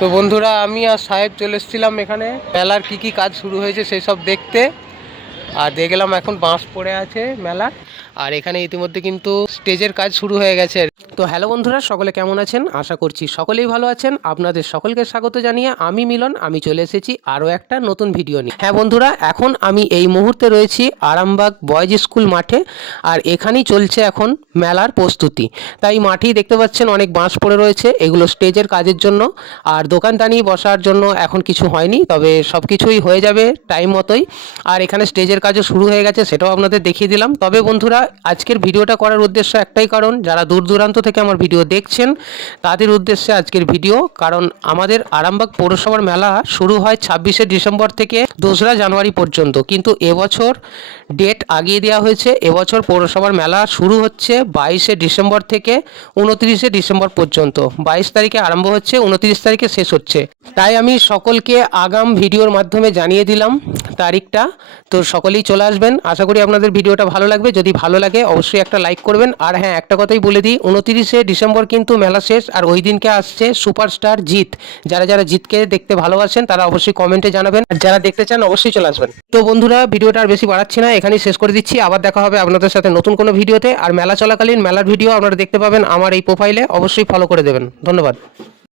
তো বন্ধুরা, আমি আর সাহেব চলে এসেছিলাম এখানে। মেলার কি কি কাজ শুরু হয়েছে সেই সব দেখতে। আর দেখলাম এখন বাঁশ পড়ে আছে মেলা আর এখানে ইতিমধ্যে কিন্তু স্টেজের কাজ শুরু হয়ে গেছে। তো হ্যালো বন্ধুরা, সকলে কেমন আছেন? আশা করছি সকলেই ভালো আছেন। আপনাদের সকলকে স্বাগত জানিয়ে আমি মিলন, আমি চলে এসেছি আরও একটা নতুন ভিডিও নিয়ে। হ্যাঁ বন্ধুরা, এখন আমি এই মুহূর্তে রয়েছি আরামবাগ বয়েজ স্কুল মাঠে, আর এখানেই চলছে এখন মেলার প্রস্তুতি। তাই মাঠেই দেখতে পাচ্ছেন অনেক বাঁশ পড়ে রয়েছে, এগুলো স্টেজের কাজের জন্য। আর দোকানদানি বসার জন্য এখন কিছু হয়নি, তবে সব কিছুই হয়ে যাবে টাইম মতোই। আর এখানে স্টেজের কাজও শুরু হয়ে গেছে, সেটাও আপনাদের দেখিয়ে দিলাম। তবে বন্ধুরা, আজকের ভিডিওটা করার উদ্দেশ্য একটাই কারণ, যারা দূর দূরান্ত থেকে আমার ভিডিও দেখছেন, তাদের উদ্দেশ্যে আজকের ভিডিও। কারণ আমাদের আরামবাগ পৌরসভার মেলা শুরু হয় ছাব্বিশে ডিসেম্বর থেকে দোসরা জানুয়ারি পর্যন্ত। কিন্তু এবছর ডেট আগিয়ে দেওয়া হয়েছে। এবছর পৌরসভার মেলা শুরু হচ্ছে বাইশে ডিসেম্বর থেকে উনত্রিশে ডিসেম্বর পর্যন্ত। বাইশ তারিখে আরম্ভ হচ্ছে, উনত্রিশ তারিখে শেষ হচ্ছে। তাই আমি সকলকে আগাম ভিডিওর মাধ্যমে জানিয়ে দিলাম তারিখটা, তো সকলেই চলে আসবেন। আশা করি আপনাদের ভিডিওটা ভালো লাগবে। যদি ভালো লাগে, অবশ্যই একটা লাইক করবেন। আর হ্যাঁ একটা কথাই বলে দিই, উনত্রিশে ডিসেম্বর কিন্তু মেলা শেষ, আর ওই দিনকে আসছে সুপারস্টার জিৎ। যারা যারা জিতকে দেখতে ভালোবাসেন, তারা অবশ্যই কমেন্টে জানাবেন। আর যারা দেখতে চান, অবশ্যই চলে আসবেন। তো বন্ধুরা, ভিডিওটা আর বেশি বাড়াচ্ছি না, এখানেই শেষ করে দিচ্ছি। আবার দেখা হবে আপনাদের সাথে নতুন কোনো ভিডিওতে। আর মেলা চলাকালীন মেলার ভিডিও আপনারা দেখতে পাবেন আমার এই প্রোফাইলে অবশ্যই ফলো করে দেবেন। ধন্যবাদ।